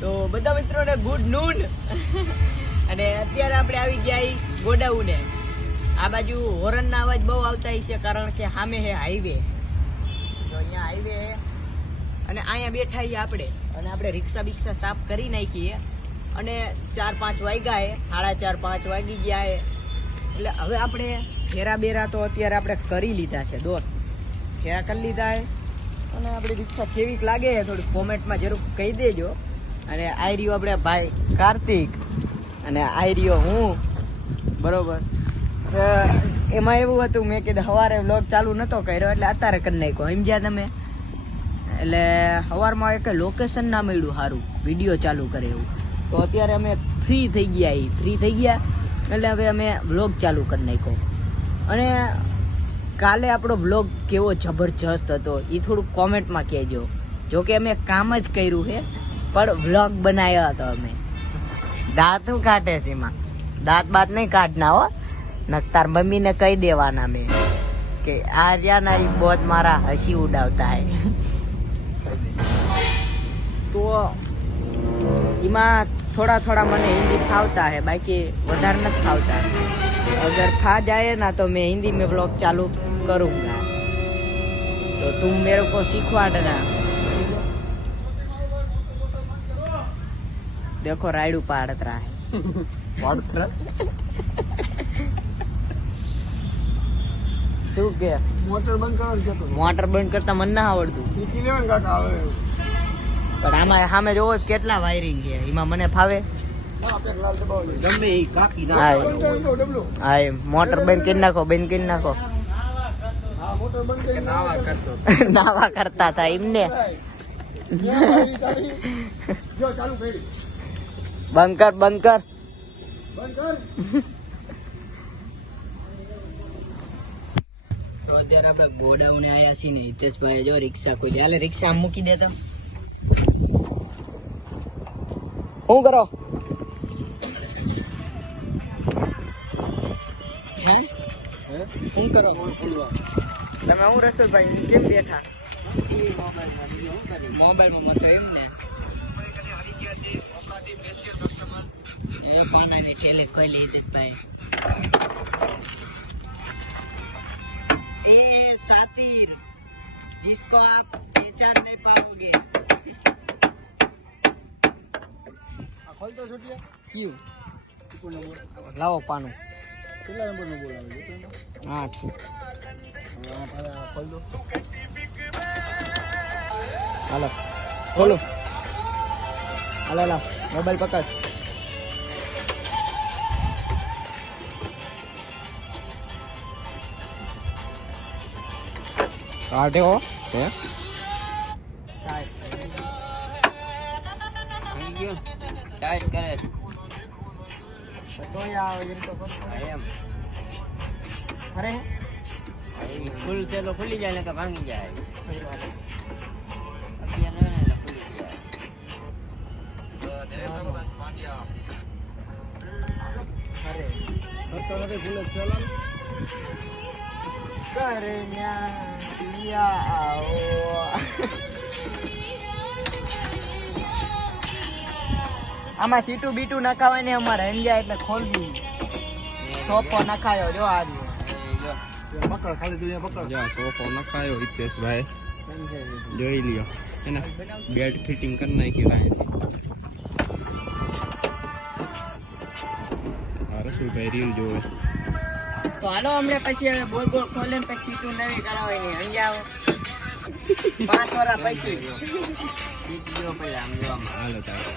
તો બધા મિત્રોને ગુડ નૂન. અને અત્યારે આપણે આવી ગયા ગોડાઉને. આ બાજુ હોરનના અવાજ બહુ આવતા છે કારણ કે સામે હે હાઈવે. જો અહીંયા હાઈવે હે અને અહીંયા બેઠા છીએ આપણે. અને આપણે રિક્ષા બિક્ષા સાફ કરી નાખીએ અને 4-5 વાગ્યા હે, 4:30-5 વાગી ગયા હે. એટલે હવે આપણે ફેરા બેરા તો અત્યારે આપણે કરી લીધા છે દોસ્ત. ફેરા કરી લીધા હે અને આપણી રિક્ષા કેવીક લાગે છે થોડી કોમેન્ટમાં જરૂર કહી દેજો. અને આ રહ્યો આપણે ભાઈ કાર્તિક અને આ રહ્યો હું, બરોબર. એમાં એવું હતું, મેં કીધું સવારે વ્લોગ ચાલુ નહોતો કર્યો એટલે અત્યારે કરી નાખ્યો, સમજ્યા તમે. એટલે સવારમાં એક લોકેશન ના મળ્યું સારું વિડીયો ચાલુ કરે એવું. તો અત્યારે અમે ફ્રી થઈ ગયા એટલે હવે અમે વ્લોગ ચાલુ કરી નાખ્યો. અને કાલે આપણો વ્લોગ કેવો જબરજસ્ત હતો એ થોડુંક કોમેન્ટમાં કહેજો. જોકે અમે કામ જ કર્યું છે પણ વ્લોગ બનાવ્યો હતો અમે. દાંત શું કાઢે છે એમાં? દાંત બાત નહીં કાઢના હો, નકતાર મમ્મીને કહી દેવાના મેં કે આ રહ્યા ના બહુ મારા હસી ઉડાવતા હે. તો એમાં થોડા મને હિન્દી ફાવતા है, बाकी વધારે નથી ફાવતા. अगर खा जाए ना तो मैं हिंदी में ब्लॉग चालू करूँगा, तो तुम मेरे को सिखवाड़ना. देखो रायडू पाड़त रहा है. શું કે મોટર બંધ કરતા મને ના આવડતું. પણ આમાં સામે જોવો કેટલા વાયરિંગ છે, એમાં મને ફાવે. હા મોટર બંધ કરી નાખો. નાવા કરતા હતા એમને. બંધ કર. તો અત્યારે આપણે ગોડાઉને આયા છીએ ને હિતેશભાઈ જો રિક્ષા કોઈ હાલે, રિક્ષા આમ મૂકી દે. તમે શું કરો? શું કરો તમે? હું રસોલભાઈ કેમ બેઠા? મોબાઈલમાં મતો એમ ને. પાના ને ઠેલે કોઈ લઈ દે ભાઈ. ए सातिर जिसको आप पहचान नहीं पाओगे. खोल तो छुटिया क्यों लाओ पानो कितना नंबर में बोला 8. खोल दो. हेलो खोलो. हेलो मोबाइल पकड़. काटे हो टाइट करे तो अरे फुल से लो खुली जाने का भांग जाए. अरे फुल चला करना આમાં સીટું બીટું નખાવાની અમારે સમજાય એટલે ખોલવી. સોફો નખાયો જો આ પકડ ખાલી પકડ. સોફો નખાયો હિતેશભાઈ જોઈ લ્યો એને બેડ ફિટિંગ કરી નાખ્યું. રસુલભાઈ રીલ જોવે તો હાલો અમને પછી બોલ ખોલે પછી સીટું નવી કરાવવાની સમજાવો. 5 વર્ષ પછી સીટ જો પેલા આમ જોવામાં હાલો ચાલો.